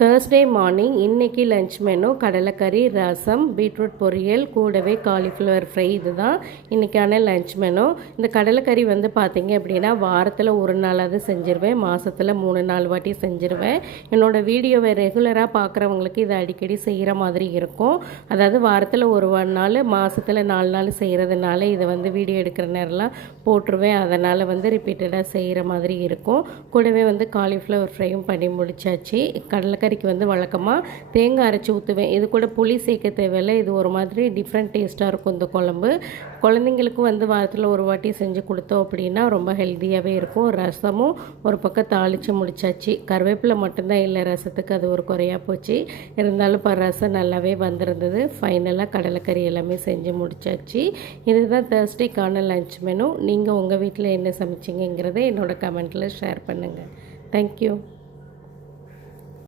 Thursday morning இன்றைக்கி lunch menu கடலைக்கறி, ரசம், beetroot பொரியல், கூடவே காலிஃப்ளவர் ஃப்ரை. இதுதான் இன்றைக்கான லன்ச் மெனு. இந்த கடலைக்கறி பார்த்திங்க அப்படின்னா வாரத்தில் ஒரு நாளாவது செஞ்சுருவேன், மாதத்தில் 3-4 வாட்டி செஞ்சுருவேன். என்னோடய வீடியோவை ரெகுலராக பார்க்குறவங்களுக்கு இதை அடிக்கடி செய்கிற மாதிரி இருக்கும். அதாவது வாரத்தில் ஒரு நாள், மாதத்தில் 4 நாள் செய்கிறதுனால இதை வீடியோ எடுக்கிற நேரம்லாம் போட்டுருவேன். அதனால் ரிப்பீட்டடாக செய்கிற மாதிரி இருக்கும். கூடவே காலிஃப்ளவர் ஃப்ரையும் பண்ணி முடிச்சாச்சு. கடலைக்கறிக்கு வழக்கமாக தேங்காய் அரைச்சி ஊற்றுவேன். இது கூட புளி சேர்க்க தேவையில்லை. இது ஒரு மாதிரி டிஃப்ரெண்ட் டேஸ்ட்டாக இருக்கும் இந்த குழம்பு. குழந்தைங்களுக்கும் வாரத்தில் ஒரு வாட்டி செஞ்சு கொடுத்தோம் அப்படின்னா ரொம்ப ஹெல்த்தியாகவே இருக்கும். ரசமும் ஒரு பக்கம் தாளித்து முடிச்சாச்சு. கருவேப்பிலை மட்டும்தான் இல்லை ரசத்துக்கு, அது ஒரு குறையாக போச்சு. இருந்தாலும் ரசம் நல்லாவே வந்திருந்தது. ஃபைனலாக கடலைக்கறி எல்லாமே செஞ்சு முடிச்சாச்சு. இதுதான் தேர்ஸ்டேக்கான லன்ச் மெனு. நீங்கள் உங்கள் வீட்டில் என்ன சமைச்சிங்கிறத என்னோடய கமெண்ட்டில் ஷேர் பண்ணுங்கள். தேங்க்யூ.